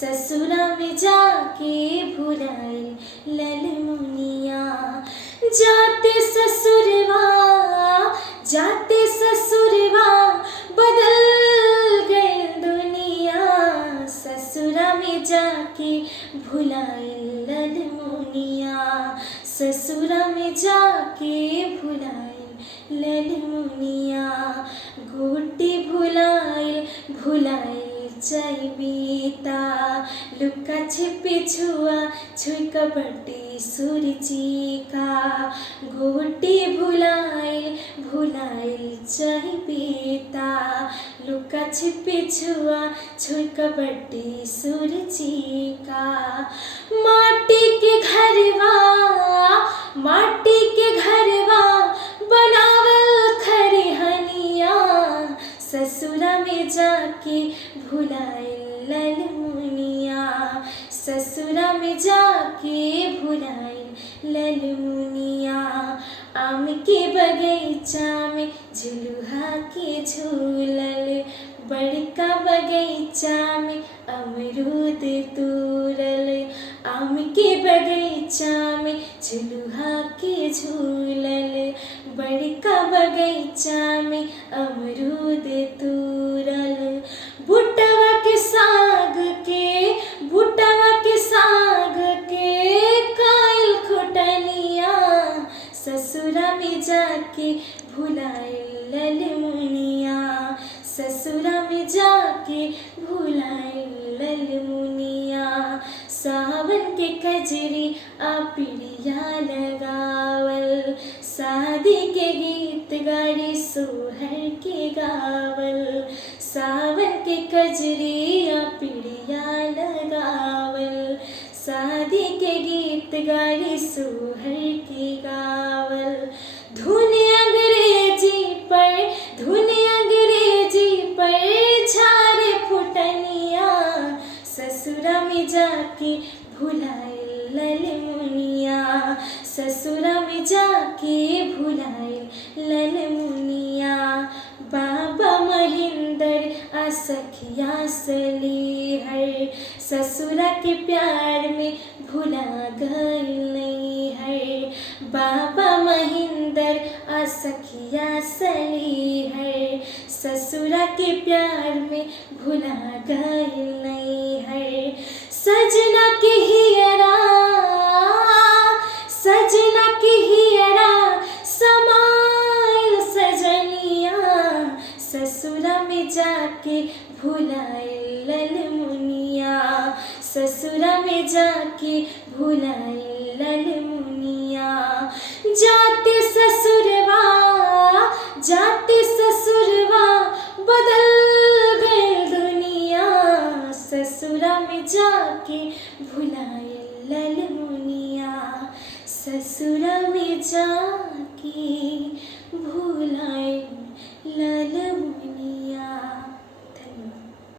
ससुरा में जाके भुलाए ललमुनिया। जाते ससुरवा बदल गई दुनिया। ससुरा में जाके भुलाए ललमुनिया। ससुरा में जाके भुलाए ललमुनिया। गोटी भुलाए जैबीता। लुका छिपी छुआ छुई कबड्डी सुरजीका। गोटी भुलाए जैबीता। लुका छिपी छुआ छुई कबड्डी सुरजीका। माटी के घरवा बनावल खरिहनिया। ससुरा में जाके भुलाए ललमुनिया। ससुरा में जाके भुलाए ललमुनिया। आम के बगीचा में झुलुहा के झूलल। बड़का बगीचा में अमरूद तूरल। आम के बगीचा में झुलुहा के झूलल। बड़का बगीचा में अमरूद तूरल। बुटवा के साग के कायल खुटनिया। ससुरा में जाके भुलाए ललमुनिया। ससुरा में जाके भुलाए ललमुनिया। सावन के कजरी आ पिड़िया लगावल। शादी के गीत गाड़ी सोहर के गावल। सावन के कजरी आ पिड़िया लगावल। शादी के गीत गाड़ी सोहर के गावल। धुन अंग्रेजी पर झारे फुटनिया। ससुरा में जाके भुलाए ललमुनिया। ससुरा में जाके भुलाए ललमुनिया। बाबा महेंद्र आ सखिया सलीहर। ससुरा के प्यार में भुला गई है। बाबा महेंद्र आ सखिया सलीहर। ससुरा के प्यार में भुला गई है। सजना के हियरा समाइल सजनिया। ससुरा में जाके भुलाए ललमुनिया। ससुरा में जाके भुलाए ललमुनिया। जाते ससुरवा बदल गई दुनिया। ससुरा में जाके भुलाए ललमुनिया। ससुरा में जाके भुलाए ललमुनिया।